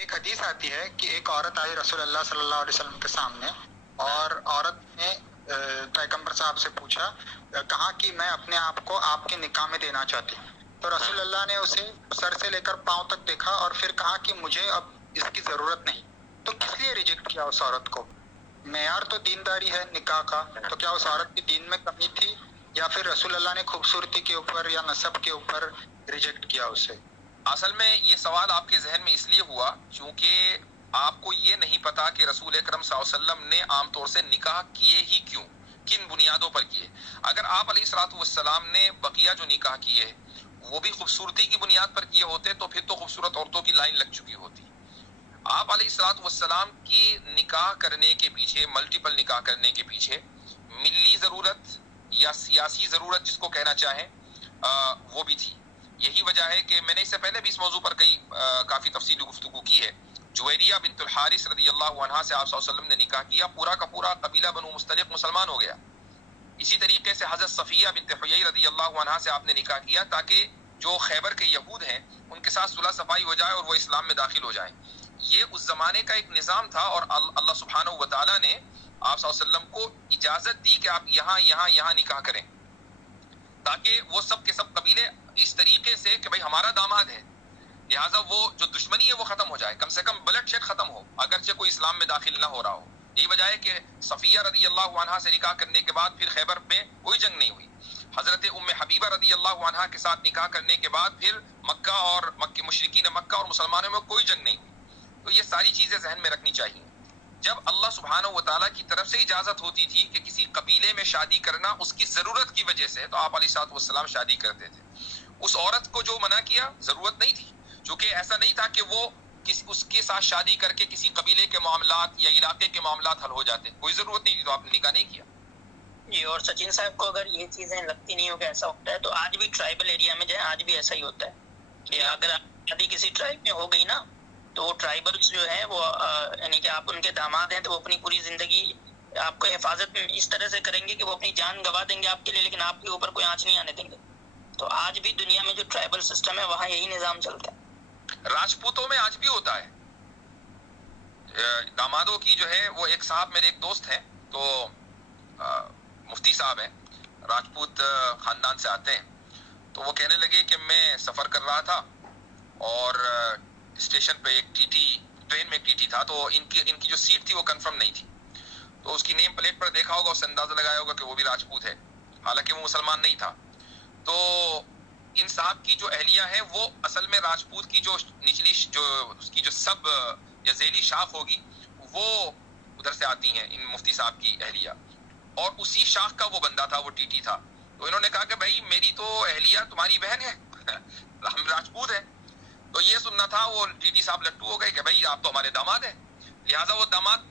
ایک حدیث آتی ہے کہ ایک عورت آئی رسول اللہ صلی اللہ علیہ وسلم کے سامنے، اور عورت نے پیغمبر صاحب سے پوچھا، کہا کہ میں اپنے آپ کو آپ کے نکاح میں دینا چاہتی ہوں. تو رسول اللہ نے اسے سر سے لے کر پاؤں تک دیکھا اور پھر کہا کہ مجھے اب اس کی ضرورت نہیں. تو کس لیے ریجیکٹ کیا اس عورت کو؟ معیار تو دینداری ہے نکاح کا، تو کیا اس عورت کی دین میں کمی تھی، یا پھر رسول اللہ نے خوبصورتی کے اوپر یا نسب کے اوپر ریجیکٹ کیا اسے؟ اصل میں یہ سوال آپ کے ذہن میں اس لیے ہوا چونکہ آپ کو یہ نہیں پتا کہ رسول اکرم صلی اللہ علیہ وسلم نے عام طور سے نکاح کیے ہی کیوں، کن بنیادوں پر کیے. اگر آپ علیہ الصلوۃ والسلام نے بقیہ جو نکاح کیے وہ بھی خوبصورتی کی بنیاد پر کیے ہوتے تو پھر تو خوبصورت عورتوں کی لائن لگ چکی ہوتی. آپ علیہ الصلوۃ والسلام کی نکاح کرنے کے پیچھے، ملٹیپل نکاح کرنے کے پیچھے ملی ضرورت یا سیاسی ضرورت جس کو کہنا چاہیں وہ بھی تھی. یہی وجہ ہے کہ میں نے اس سے پہلے بھی اس موضوع پر کافی تفصیلی گفتگو کی ہے. جویریہ بنت الحارث رضی اللہ عنہا سے آپ صلی اللہ علیہ وسلم نے نکاح کیا، پورا کا پورا قبیلہ بنو مستلق مسلمان ہو گیا. اسی طریقے سے حضرت صفیہ بنت حیی رضی اللہ عنہا سے آپ نے نکاح کیا تاکہ جو خیبر کے یہود ہیں ان کے ساتھ صلح صفائی ہو جائے اور وہ اسلام میں داخل ہو جائیں. یہ اس زمانے کا ایک نظام تھا اور اللہ سبحانہ و تعالیٰ نے آپ صلی اللہ علیہ وسلم کو اجازت دی کہ آپ یہاں نکاح کریں تاکہ وہ سب کے سب قبیلے اس طریقے سے کہ بھئی ہمارا داماد ہے، لہٰذا وہ جو دشمنی ہے وہ ختم ہو جائے، کم سے کم بلڈ شیڈ ختم ہو اگرچہ کوئی اسلام میں داخل نہ ہو رہا ہو. یہی وجہ ہے کہ صفیہ رضی اللہ عنہا سے نکاح کرنے کے بعد پھر خیبر میں کوئی جنگ نہیں ہوئی. حضرت ام حبیبہ رضی اللہ عنہا کے ساتھ نکاح کرنے کے بعد پھر مکہ اور مشرکین مکہ اور مسلمانوں میں کوئی جنگ نہیں ہوئی. تو یہ ساری چیزیں ذہن میں رکھنی چاہیے. جب اللہ سبحانہ و تعالیٰ کی طرف سے اجازت ہوتی تھی کہ کسی قبیلے میں شادی کرنا اس کی ضرورت کی وجہ سے، تو آپ علیہ الصلوۃ والسلام شادی کرتے تھے. اس عورت کو جو منع کیا ضرورت نہیں تھی، چونکہ ایسا نہیں تھا کہ وہ اس کے ساتھ شادی کر کے کسی قبیلے کے معاملات یا علاقے کے معاملات حل ہو جاتے، کوئی ضرورت نہیں تھی تو آپ نے نکاح نہیں کیا. جی، اور سچن صاحب کو اگر یہ چیزیں لگتی نہیں ہو کہ ایسا ہوتا ہے تو آج بھی ٹرائبل ایریا میں جائیں، آج بھی ایسا ہی ہوتا ہے کہ اگر شادی کسی ٹرائب میں ہو گئی نا تو وہ ٹرائبلز جو ہے وہ یعنی کہ آپ ان کے داماد ہیں تو وہ اپنی پوری زندگی آپ کو حفاظت اس طرح سے کریں گے کہ وہ اپنی جان گوا دیں گے آپ کے لیے، لیکن آپ کے اوپر کوئی آنچ نہیں آنے دیں گے. تو آج بھی دنیا میں جو ٹرائبل سسٹم ہے وہاں یہی نظام چلتا ہے. راجپوتوں میں آج بھی ہوتا ہے. دامادوں کی جو ہے وہ ایک صاحب میرے ایک دوست ہیں تو مفتی صاحب ہیں، راجپوت خاندان سے آتے ہیں، تو وہ کہنے لگے کہ میں سفر کر رہا تھا اور اسٹیشن پہ ایک ٹی ٹی، ٹرین میں ایک ٹی ٹی تھا، تو ان کی جو سیٹ تھی وہ کنفرم نہیں تھی. تو اس کی نیم پلیٹ پر دیکھا ہوگا، اس سے اندازہ لگایا ہوگا کہ وہ بھی راجپوت ہے، حالانکہ وہ مسلمان نہیں تھا. تو ان صاحب کی جو اہلیہ ہے وہ اصل میں راجپوت کی جو نچلی جو اس کی جو سب یا ذیلی شاخ ہوگی وہ ادھر سے آتی ہیں، ان مفتی صاحب کی اہلیہ، اور اسی شاخ کا وہ بندہ تھا، وہ ٹی ٹی تھا. تو انہوں نے کہا کہ بھائی میری تو اہلیہ تمہاری بہن ہے، ہم راجپوت ہیں. تو یہ سننا تھا، وہ ٹی ٹی صاحب لٹو ہو گئے کہ بھائی آپ تو ہمارے داماد ہیں، لہٰذا وہ داماد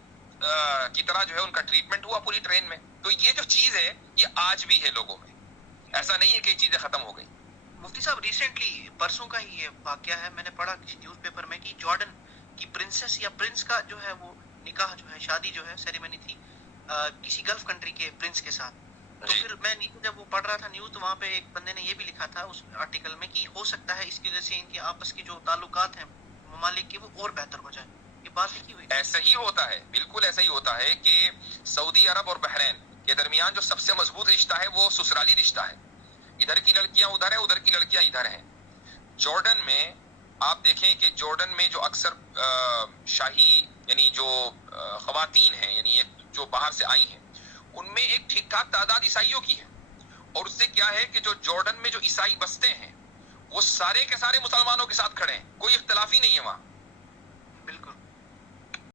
کی طرح جو ہے ان کا ٹریٹمنٹ ہوا پوری ٹرین میں. تو یہ جو چیز ہے یہ آج بھی ہے لوگوں میں، ایسا نہیں ہے کہ یہ چیزیں ختم ہو گئی. مفتی صاحب ریسنٹلی پرسوں کا ہی یہ واقعہ ہے، میں نے پڑھا کسی نیوز پیپر میں کہ جارڈن کی پرنسس یا پرنس کا جو ہے وہ نکاح جو ہے، شادی جو ہے، سیریمنی تھی کسی گلف کنٹری کے پرنس کے ساتھ. تو پھر میں نیچے جب وہ پڑھ رہا تھا نیوز تو وہاں پہ ایک بندے نے یہ بھی لکھا تھا اس آرٹیکل میں کہ ہو سکتا ہے اس کی وجہ سے ان کے آپس کی جو تعلقات ہیں ممالک کے وہ اور بہتر ہو جائیں. یہ بات لکھی ہوئی ایسا ہی ہوتا ہے، بالکل ایسا ہی ہوتا ہے کہ سعودی عرب اور بحرین کے درمیان جو سب سے مضبوط رشتہ ہے وہ سسرالی رشتہ ہے. ادھر کی لڑکیاں ادھر ہیں، ادھر کی لڑکیاں ادھر ہیں. جارڈن میں آپ دیکھیں کہ جارڈن میں جو اکثر شاہی یعنی جو خواتین ہیں، یعنی جو باہر سے آئی ہیں، ان میں ایک ٹھیک ٹھاک تعداد عیسائیوں کی ہے. اور اس سے کیا ہے کہ جو جارڈن میں جو عیسائی بستے ہیں وہ سارے کے سارے مسلمانوں کے ساتھ کھڑے ہیں، کوئی اختلافی نہیں ہے وہاں.